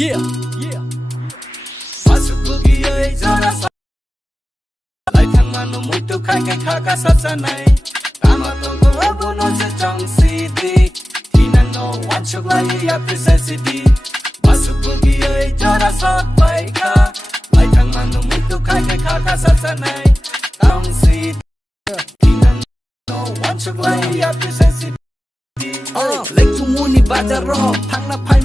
Yeah, yeah. Masubugiye jara sa lai thang manu mutu khai kai kha ka sa sa nai kama to ko abono se chang si di tina no one chuk lai ya presensity Masubugiye jara sa pai ka lai thang manu mutu khai kai kha ka sa sa nai chang si tina no one chuk lai ya presensity Lek tu muni bada ro thang na phai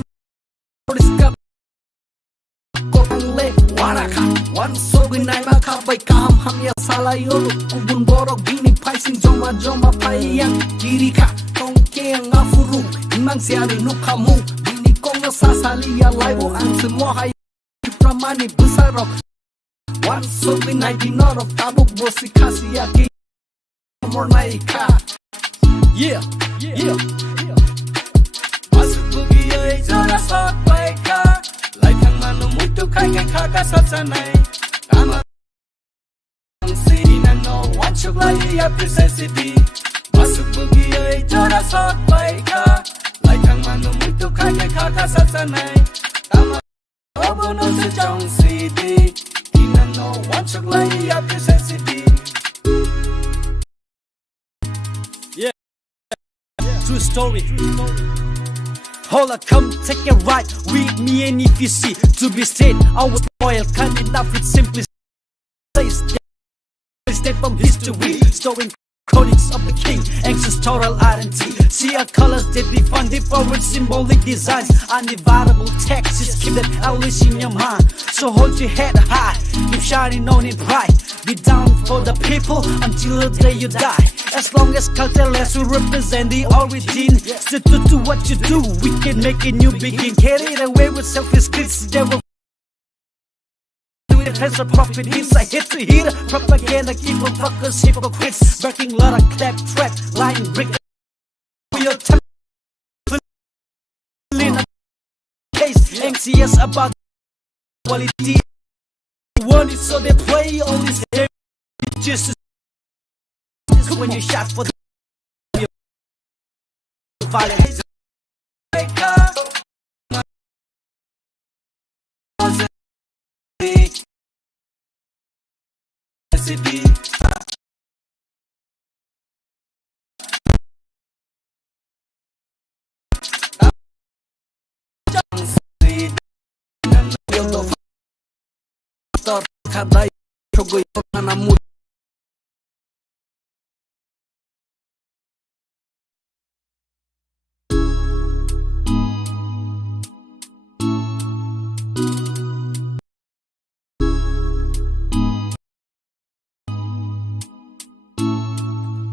One so bin nai ma kha bai kam ham ya sala yo ubun borok bini phai sing joma joma phai yang kiri kha tong ke nga furu imang sia ri nu khamu bini kong na sa sali ya lai bo ang se mo hai pramani busarok one so bin nai dinor tabuk bosi khasi ya ki more nai kha Yeah, yeah, yeah. Masubugiye jara sa pai ka lai thang manu mutu khai kai kha ka sa sa nai kama si na no one chuk lai ya presensity Masubugiye jara sa pai ka lai thang manu mutu khai kai kha ka sa sa nai kama abono se chang si di tina no one chuk lai ya presensity True story. Hola, come take a ride with me, and if you see to be straight, our oil can't enough with simply state from history, storing chronics of the king, anxious total identity. See our colors, they define different symbolic designs, undividable texts, keep that knowledge in your mind. So hold your head high, keep shining on it bright. Be down for the people until the day you die. As long as cultureless, we represent the origin. Still to do what you do, we can make a new begin. Carried away with selfish kids, they will do it as a profit. Inside hit to hit, propaganda, people fuckers, hypocrites. Breaking lot of clap trap, lying brick. For your time, in a case, anxious about quality. Want it, so they play all this game just when you shot for the violence. Kadai chogo na mu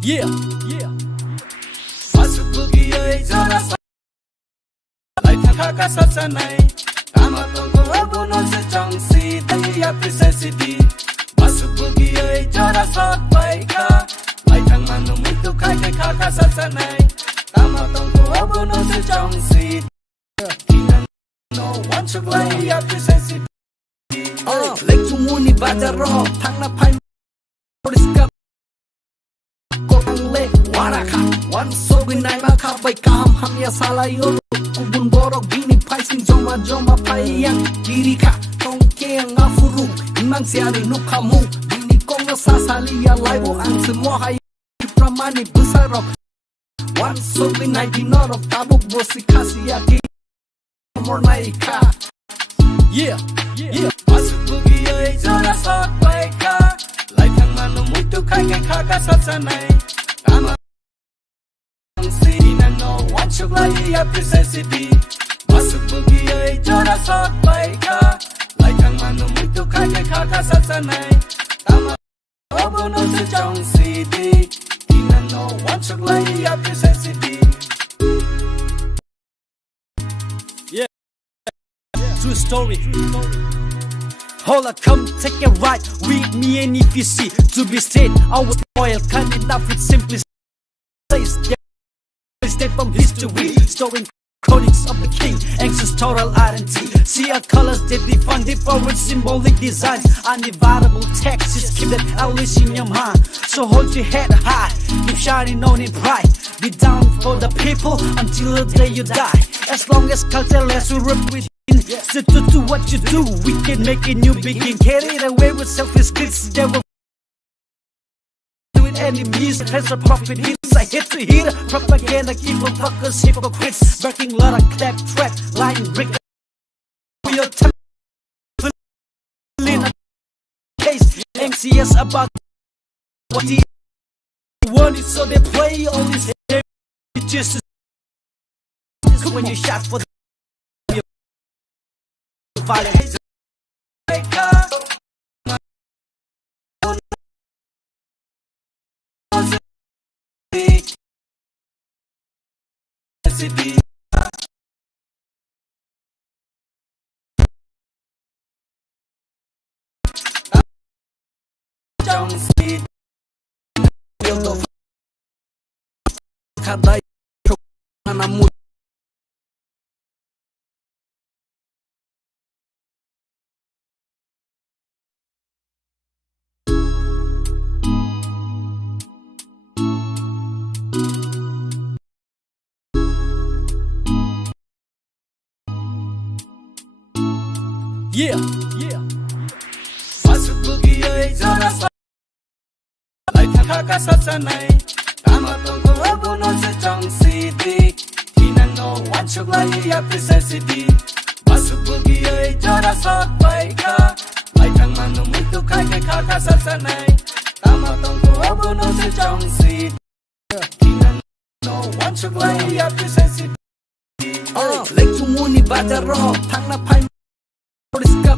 Yeah, yeah. Masubugiye jara sa lai thang kha ka sa sa nai kama to ko abono se chang si di ya presensity Masubugiye jara sa pai ka lai thang manu mutu khai kai kha ka sa sa nai kama to ko abono se chang si tina no one chuk lai ya presensity Lek tu muni bada ro thang na phai One so bin nai ma kha bai kam ham ya sala yo ubun borok bini phai sing joma joma phai yang kiri kha tong ke nga furu imang sia ri nu khamu bini kong na sa sali ya lai bo ang se mo hai pramani busarok one so bin nai dinor tabuk bosi khasi ya ki more nai kha Yeah, yeah. Masubugiye jara sa pai ka lai thang manu mutu khai kai kha ka sa sa nai kama tina no one chuk lai ya presensity Masubugiye jara sa pai ka lai thang manu mutu khai kai kha ka sa sa nai kama abono se chang si di tina no one chuk lai ya presensity True story. Hola, come take a ride with me, and if you see to be straight, our oil can't enough with simply state from history, storing chronics of the king, anxious total identity. See our colors, they define different symbolic designs, undividable texts, keep that knowledge in your mind. So hold your head high, keep shining on it bright. Be down for the people until the day you die. As long as cultureless, we represent So do what you do, we can make a new begin. Carried away with selfish kids, they were doing enemies. Has a profit hits, I hit to hit. Propaganda, evil fuckers, hypocrites. Working lot of clap trap, lying brick. For your time, in a case, anxious about what he wanted, so they play all these just when you shot for the violence. Yeah, yeah. Masuk bugiye jara lai thaka sasanai kama tongko abono se chong sidi tinan no one chuk lai appreciate masuk bugiye jara sot baika lai thang manu mutu khai ke khaka sasanai kama tongko abono se chong sidi tinan no one chuk lai appreciate Lek tumuni bazar roh thang na phai Oriska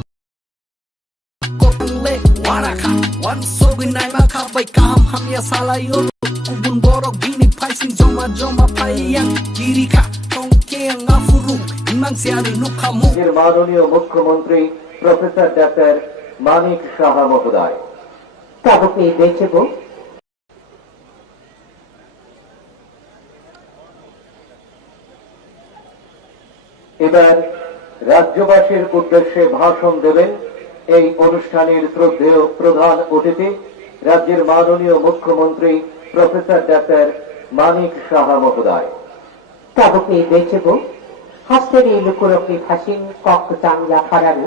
Korang le waraka Wan sogi nai ma ka bai kaham ham ya sala yoro Ubun borok bini paising joma joma payang Kirika tongke ngafuru Imang siari nukamu মাননীয় মুখ্যমন্ত্রী professor doctor Manik Saha মহোদয় কাবুকে বেচব এবার রাজ্যবাসীর উদ্দেশ্যে ভাষণ দেবেন এই অনুষ্ঠানের শ্রদ্ধেয় প্রধান অতিথি রাজ্যের মাননীয় মুখ্যমন্ত্রী প্রফেসর ডাক্তার মানিক সাহা মহোদয় কাবুকে বেচব হাস্তেরি লুকুরকি ভাসিন কক চাং ya ফারানু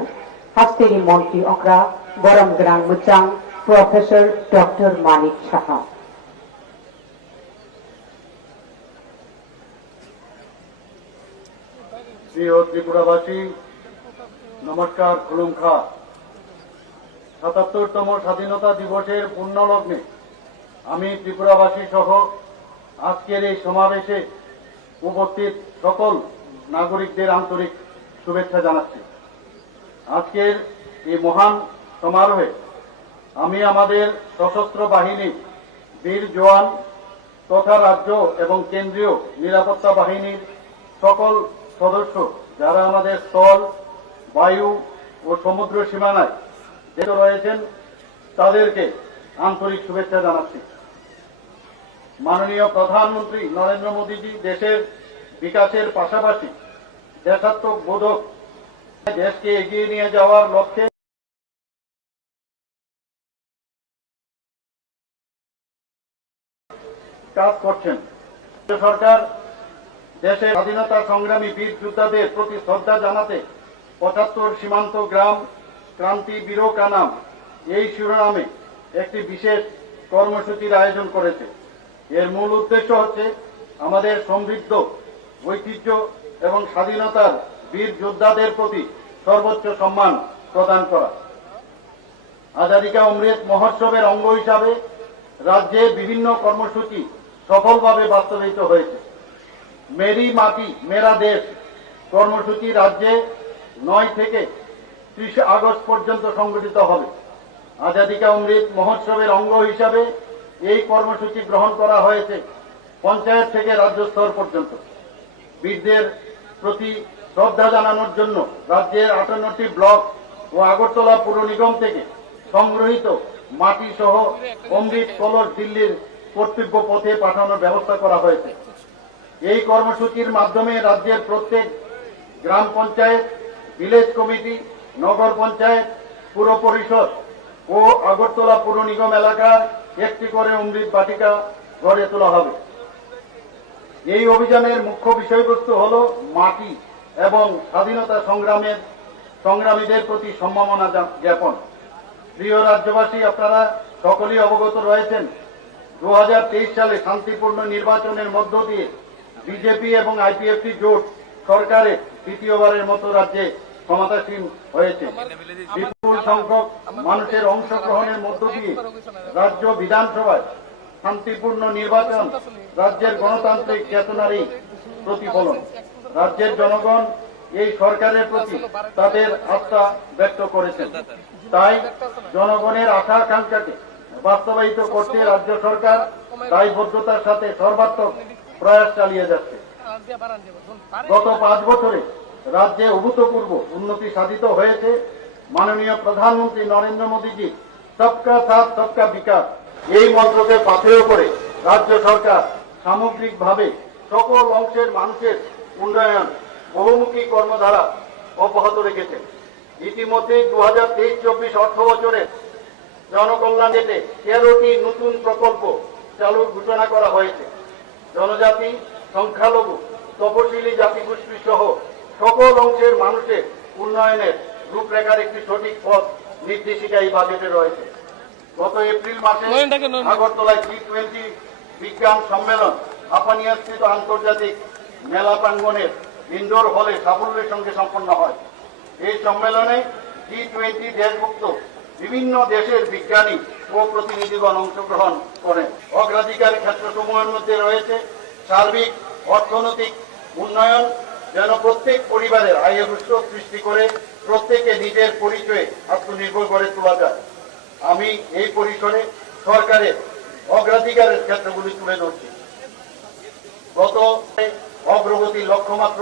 হাস্তেরি মন্ত্রী অকরা গরম গ্রাং মুচাং প্রফেসর ডক্টর মানিক সাহা প্রিয় ত্রিপুরাবাসী নমস্কার খুলুমখা ৭৭তম স্বাধীনতা দিবসের পুণ্যলগ্নে আমি ত্রিপুরাবাসী সহ আজকের এই সমাবেশে উপস্থিত সকল নাগরিকদের আন্তরিক শুভেচ্ছা জানাচ্ছি। আজকের এই মহান সমারোহে আমি আমাদের সশস্ত্র বাহিনী বীর জওয়ান তথা রাজ্য এবং কেন্দ্রীয় নিরাপত্তা বাহিনীর সকল সদস্য যারা আমাদের স্থল বায়ু ও সমুদ্র সীমানায় রয়েছেন তাদেরকে আন্তরিক শুভেচ্ছা জানাচ্ছি। মাননীয় প্রধানমন্ত্রী নরেন্দ্র মোদীজি দেশের বিকাশের পাশাপাশি দেশাত্মবোধক দেশকে এগিয়ে নিয়ে যাওয়ার লক্ষ্যে কাজ করছেন। সরকার দেশের স্বাধীনতা সংগ্রামী বীর যোদ্ধাদের প্রতি শ্রদ্ধা জানাতে ৭৫ সীমান্ত গ্রাম ক্রান্তি বীরকা নাম এই শিরোনামে একটি বিশেষ কর্মসূচির আয়োজন করেছে। এর মূল উদ্দেশ্য হচ্ছে আমাদের সমৃদ্ধ ঐতিহ্য এবং স্বাধীনতার বীর যোদ্ধাদের প্রতি সর্বোচ্চ সম্মান প্রদান করা। আজাদী কা অমৃত মহোৎসবের অঙ্গ হিসাবে রাজ্যে বিভিন্ন কর্মসূচি সফলভাবে বাস্তবায়িত হয়েছে। মেরি মাটি মেরা দেশ কর্মসূচি রাজ্যে 9 থেকে 30 আগস্ট পর্যন্ত সংগঠিত হবে। আজাদী কা অমৃত মহোৎসবের অঙ্গ হিসাবে এই কর্মসূচি গ্রহণ করা হয়েছে পঞ্চায়েত থেকে রাজ্য স্তর পর্যন্ত। বীরদের প্রতি শ্রদ্ধা জানানোর জন্য রাজ্যের 58টি ব্লক ও আগরতলা পুর নিগম থেকে সংগ্রহিত মাটি সহ অমৃত কলস দিল্লির কর্তব্য পথে পাঠানোর ব্যবস্থা করা হয়েছে। এই কর্মসূচির মাধ্যমে রাজ্যের প্রত্যেক গ্রাম পঞ্চায়েত, ভিলেজ কমিটি, নগর পঞ্চায়েত, পুর পরিষদ ও আগরতলা পুর নিগম এলাকার একটি করে অমৃত বাটিকা গড়ে তোলা হবে। এই অভিযানের মুখ্য বিষয়বস্তু হল মাটি এবং স্বাধীনতা সংগ্রামের সংগ্রামীদের প্রতি সম্মাননা জ্ঞাপন। প্রিয় রাজ্যবাসী, আপনারা সকলেই অবগত রয়েছেন 2023 সালে শান্তিপূর্ণ নির্বাচনের মধ্য দিয়ে বিজেপি এবং আইপিএফটি জোট সরকারের দ্বিতীয়বারের মতো রাজ্যে ক্ষমতাসীন হয়েছে। বিপুল সংখ্যক মানুষের অংশগ্রহণের মধ্য দিয়ে রাজ্য বিধানসভায় শান্তিপূর্ণ নির্বাচন রাজ্যের গণতান্ত্রিক চেতনারই প্রতিফলন। রাজ্যের জনগণ এই সরকারের প্রতি তাদের আস্থা ব্যক্ত করেছেন। তাই জনগণের আশা আকাঙ্ক্ষাকে বাস্তবায়িত করতে রাজ্য সরকার দায়বদ্ধতার সাথে সর্বাত্মক প্রয়াস চালিয়ে যাচ্ছে। গত 5 বছরে রাজ্যে অভূতপূর্ব উন্নতি সাধিত হয়েছে। মাননীয় প্রধানমন্ত্রী নরেন্দ্র মোদীজি সবকা সাথ সবকা বিকাশ এই মন্ত্রকে পাথেয় করে রাজ্য সরকার সামগ্রিকভাবে সকল অংশের মানুষের উন্নয়ন বহুমুখী কর্মধারা অব্যাহত রেখেছে। ইতিমধ্যে 2023-24 অর্থ বছরে জনকল্যাণ ক্ষেত্রে 13টি নতুন প্রকল্প চালুর ঘোষণা করা হয়েছে। জনজাতি, সংখ্যালঘু, তপশিলি জাতিগোষ্ঠী সহ সকল অংশের মানুষের উন্নয়নের রূপরেখার একটি সঠিক পথ নির্দেশিকা এই বাজেটে রয়েছে। গত এপ্রিল মাসে আগরতলায় G20 বিজ্ঞান সম্মেলন আপানিয়াস্থিত আন্তর্জাতিক মেলা প্রাঙ্গণের ইনডোর হলে সাফল্যের সঙ্গে সম্পন্ন হয়। এই সম্মেলনে G20 দেশভুক্ত বিভিন্ন দেশের বিজ্ঞানী ও প্রতিনিধিগণ অংশগ্রহণ করেন। অগ্রাধিকার ক্ষেত্রসমূহের মধ্যে রয়েছে সার্বিক অর্থনৈতিক উন্নয়ন, যেন প্রত্যেক পরিবারের আয়ের উৎস সৃষ্টি করে প্রত্যেকে নিজের পরিচয়ে আত্মনির্ভর করে তোলা যায়। আমি এই পরিসরে সরকারের অগ্রাধিকারের ক্ষেত্রগুলি তুলে ধরছি। গত অগ্রগতির লক্ষ্যমাত্র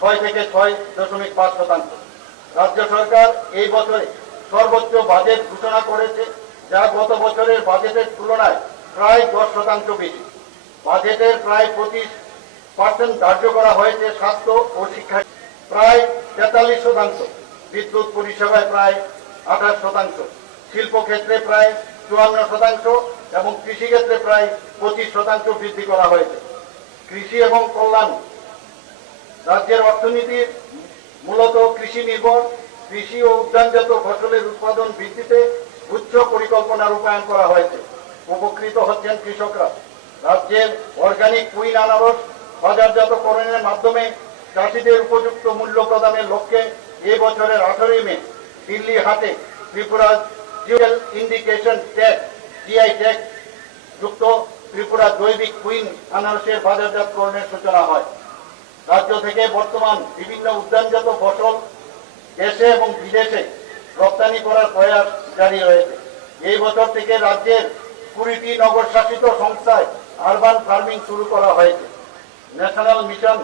6 থেকে 6.5%। রাজ্য সরকার এই বছরে সর্বোচ্চ বাজেট ঘোষণা করেছে, যা গত বছরের বাজেটের তুলনায় প্রায় 10% বেশি। বাজেটের প্রায় 25% ধার্য করা হয়েছে স্বাস্থ্য ও শিক্ষা, প্রায় 43%, বিদ্যুৎ পরিষেবায় প্রায় 28%, শিল্প ক্ষেত্রে প্রায় 54% এবং কৃষিক্ষেত্রে প্রায় 25% বৃদ্ধি করা হয়েছে। কৃষি এবং কল্যাণ রাজ্যের অর্থনীতির মূলত কৃষি নির্ভর। কৃষি ও উদ্যানজাত ফসলের উৎপাদন বৃদ্ধিতে উচ্চ পরিকল্পনা রূপায়ণ করা হয়েছে। উপকৃত হচ্ছেন কৃষকরা। রাজ্যের অর্গানিক কুইন আনারস বাজারজাতকরণের মাধ্যমে চাষিদের উপযুক্ত মূল্য প্রদানের লক্ষ্যে এই বছরের 18 মে দিল্লি হাটে Tripura Jewel indication tax GI tax যুক্ত ত্রিপুরা জৈবিক কুইন আনারসের বাজারজাতকরণের সূচনা হয়। রাজ্য থেকে বর্তমান বিভিন্ন উদ্যানজাত ফসল দেশে এবং বিদেশে রপ্তানি করার প্রয়াস জারি রয়েছে। এই বছর থেকে রাজ্যের 20টি নগর শাসিত সংস্থায় আরবান ফার্মিং শুরু করা হয়েছে। National mission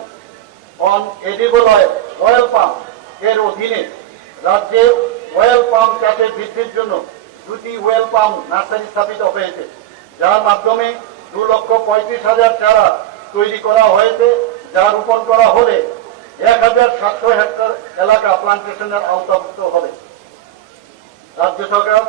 on edible oil palm এর অধীনে রাজ্যে অয়েল পাম চাষের বৃদ্ধির জন্য 2টি ওয়েল পাম নার্সারি স্থাপিত হয়েছে, যার মাধ্যমে 2,35,000 চারা তৈরি করা হয়েছে, যা রোপণ করা হলে 1,700 হেক্টর এলাকা প্লান্টেশনের আওতাভুক্ত হবে। রাজ্য সরকার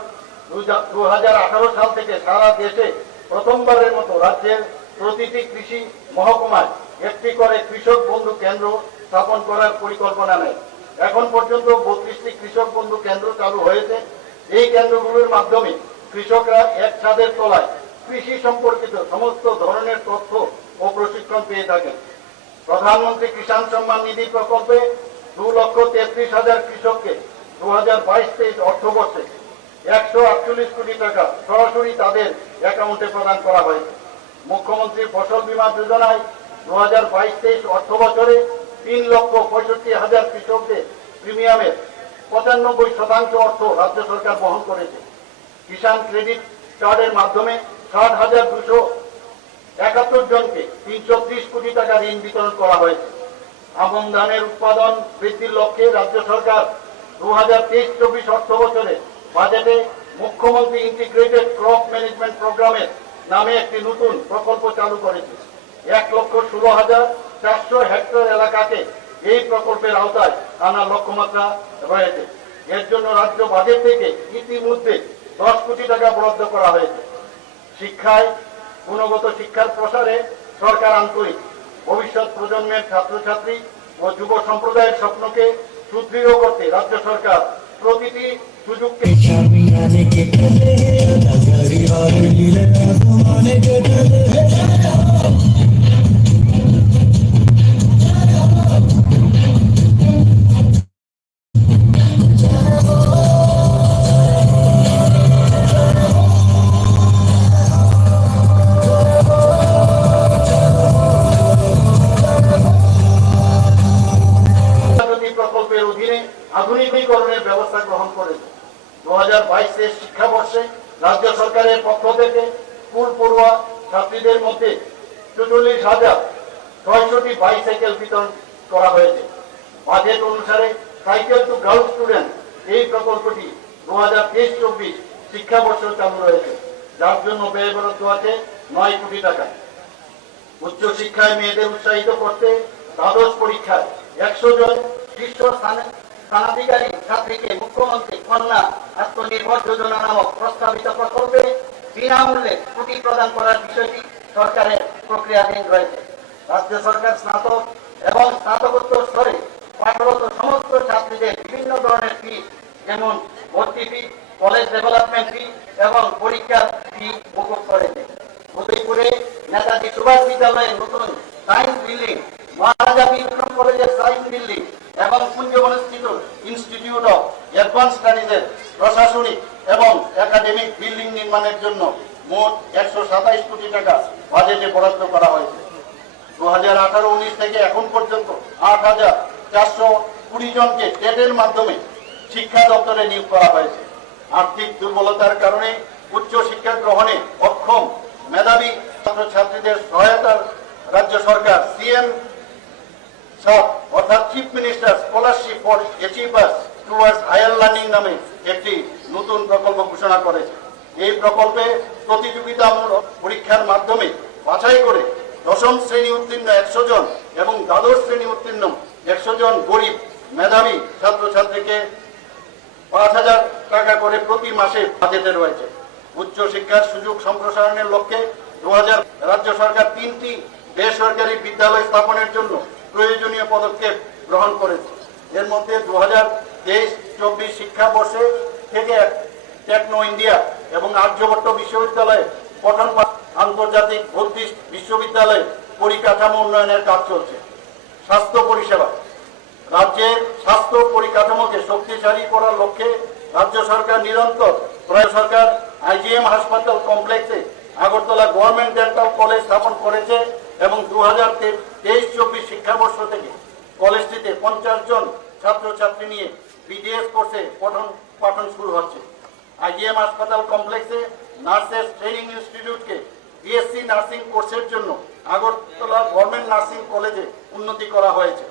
2018 সাল থেকে সারা দেশে প্রথমবারের মতো রাজ্যের প্রতিটি কৃষি মহকুমায় একটি করে কৃষক বন্ধু কেন্দ্র স্থাপন করার পরিকল্পনা নেয়। এখন পর্যন্ত 32টি কৃষক বন্ধু কেন্দ্র চালু হয়েছে। এই কেন্দ্রগুলোর মাধ্যমে কৃষকরা এক ছাদের তলায় কৃষি সম্পর্কিত সমস্ত ধরনের তথ্য ও প্রশিক্ষণ পেয়ে থাকেন। প্রধানমন্ত্রী কিষাণ সম্মান নিধি প্রকল্পে 2,33,000 কৃষককে 2022-23 অর্থবর্ষে 148 কোটি টাকা সরাসরি তাদের অ্যাকাউন্টে প্রদান করা হয়েছে। মুখ্যমন্ত্রী ফসল বীমা যোজনায় 2022-23 অর্থ বছরে 3,65,000 কৃষকদের প্রিমিয়ামের 95% অর্থ রাজ্য সরকার বহন করেছে। কিষাণ ক্রেডিট কার্ডের মাধ্যমে 60,271 জনকে 330 কোটি টাকা ঋণ বিতরণ করা হয়েছে। আমন ধানের উৎপাদন বৃদ্ধির লক্ষ্যে রাজ্য সরকার 2023-24 অর্থ বছরে বাজেটে মুখ্যমন্ত্রী ইন্টিগ্রেটেড ক্রপ ম্যানেজমেন্ট প্রোগ্রামের নামে একটি নতুন প্রকল্প চালু করেছে। 1,16,400 হেক্টর এলাকাকে এই প্রকল্পের আওতায় আনার লক্ষ্যমাত্রা রয়েছে। এর জন্য রাজ্য বাজেট থেকে ইতিমধ্যে 10 কোটি টাকা বরাদ্দ করা হয়েছে। শিক্ষায় গুণগত শিক্ষার প্রসারে সরকার আন্তরিক। ভবিষ্যৎ প্রজন্মের ছাত্রছাত্রী ও যুব সম্প্রদায়ের স্বপ্নকে সুদৃঢ় করতে রাজ্য সরকার প্রতিটি সুযোগকে প্রকল্পের অধীনে আধুনিকীকরণের ব্যবস্থা গ্রহণ করেছে। 2022 শিক্ষাবর্ষে রাজ্য সরকারের পক্ষ থেকে স্কুল পড়ুয়া ছাত্রীদের মধ্যে 44,600টি বাইসাইকেল বিতরণ করা হয়েছে। বাজেট অনুসারে সাইকেল টু গার্ল স্টুডেন্ট এই প্রকল্পটি 2023-24 শিক্ষাবর্ষ চালু রয়েছে, যার জন্য ব্যয় বরাদ্দ আছে 9 কোটি টাকা। উচ্চশিক্ষায় মেয়েদের উৎসাহিত করতে দ্বাদশ পরীক্ষায় 100 জন শীর্ষ স্থানাধিকারী ছাত্রীকে মুখ্যমন্ত্রী কন্যা আত্মনির্ভর যোজনা নামক প্রস্তাবিত প্রকল্পে বিনামূল্যে ছুটি প্রদান করার বিষয়টি সরকারের প্রক্রিয়াধীন রয়েছে। রাজ্য সরকার স্নাতক এবং স্নাতকোত্তর স্তরে পাঠরত সমস্ত ছাত্রীদের বিভিন্ন ধরনের ফি, যেমন ভর্তি ফি, কলেজ ডেভেলপমেন্ট ফি এবং পরীক্ষার ফি মকুব করেছে। উদয়পুরে নেতাজি সুভাষ বিদ্যালয়ের নতুন সায়েন্স বিল্ডিং, মহারাজা বিক্রম কলেজের সায়েন্স বিল্ডিং এবং কুঞ্জবনস্থিত ইনস্টিটিউট অফ অ্যাডভান্স স্টাডিজের প্রশাসনিক এবং একাডেমিক বিল্ডিং নির্মাণের জন্য মোট 127 কোটি টাকা বাজেটে বরাদ্দ করা হয়েছে। 2018-19 থেকে এখন পর্যন্ত 8,420 জনকে টেটের মাধ্যমে শিক্ষা দপ্তরে নিয়োগ করা হয়েছে। আর্থিক দুর্বলতার কারণে উচ্চ শিক্ষা গ্রহণে অক্ষম মেধাবী ছাত্রছাত্রীদের সহায়তার রাজ্য সরকার সিএম অর্থাৎ chief minister scholarship for achievers towards higher learning নামে একটি নতুন প্রকল্প ঘোষণা করেছে। এই প্রকল্পে প্রতিযোগিতামূলক পরীক্ষার মাধ্যমে বাছাই করে দশম শ্রেণী উত্তীর্ণ 100 জন এবং দ্বাদশ শ্রেণী উত্তীর্ণ 100 জন গরিব মেধাবী ছাত্রছাত্রীকে 5,000 টাকা করে প্রতি মাসে বাজেটে রয়েছে। উচ্চ শিক্ষার সুযোগ সম্প্রসারণের লক্ষ্যে 2000 রাজ্য সরকার 3টি বেসরকারি বিদ্যালয় স্থাপনের জন্য প্রয়োজনীয় পদক্ষেপ গ্রহণ করেছে। এর মধ্যে 2023-24 শিক্ষাবর্ষে থেকে টেকনো ইন্ডিয়া এবং আর্যভট্ট বিশ্ববিদ্যালয়ে পঠন আন্তর্জাতিক বুদ্ধিস্ট বিশ্ববিদ্যালয়ে পরিকাঠামো উন্নয়নের কাজ চলছে। স্বাস্থ্য পরিষেবা, রাজ্যের স্বাস্থ্য পরিকাঠামোকে শক্তিশালী করার লক্ষ্যে রাজ্য সরকার নিরন্তর সরকার আইজিএম হাসপাতাল কমপ্লেক্সে আগরতলা গভর্নমেন্ট ডেন্টাল কলেজ স্থাপন করেছে এবং 2023-24 শিক্ষাবর্ষ থেকে কলেজটিতে 50 জন ছাত্রছাত্রী নিয়ে বিডিএস কোর্সে পাঠন শুরু হচ্ছে। আইজিএম হাসপাতাল কমপ্লেক্সে নার্সেস ট্রেনিং ইনস্টিটিউটকে বিএসসি নার্সিং কোর্সের জন্য আগরতলা গভর্নমেন্ট নার্সিং কলেজে উন্নতি করা হয়েছে।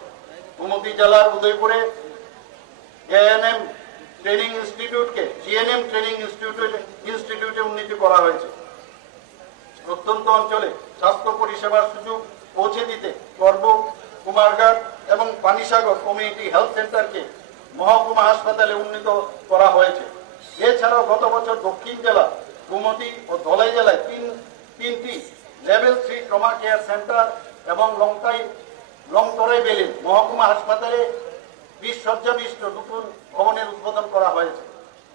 গোমতী জেলার উদয়পুরে এএনএম ট্রেনিং ইনস্টিটিউটকে জিএনএম ট্রেনিং ইনস্টিটিউটে উন্নতি করা হয়েছে। প্রত্যন্ত অঞ্চলে স্বাস্থ্য পরিষেবার সুযোগ পৌঁছে দিতে করব কুমারঘাট এবং পানিসাগর কমিউনিটি হেলথ সেন্টারকে মহকুমা হাসপাতালে উন্নীত করা হয়েছে। এছাড়াও গত বছর দক্ষিণ জেলা গোমতী ও ধলাই জেলায় তিনটি লেভেল 3 ট্রমা কেয়ার সেন্টার এবং লংতরাই বেলিন মহকুমা হাসপাতালে 20 শয্যা বিশিষ্ট নতুন ভবনের উদ্বোধন করা হয়েছে।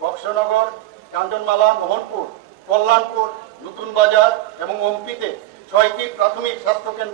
বক্সনগর, কাঞ্চনমালা, মোহনপুর, কল্যাণপুর, নতুন বাজার এবং ওমপিতে 6টি প্রাথমিক স্বাস্থ্য কেন্দ্রে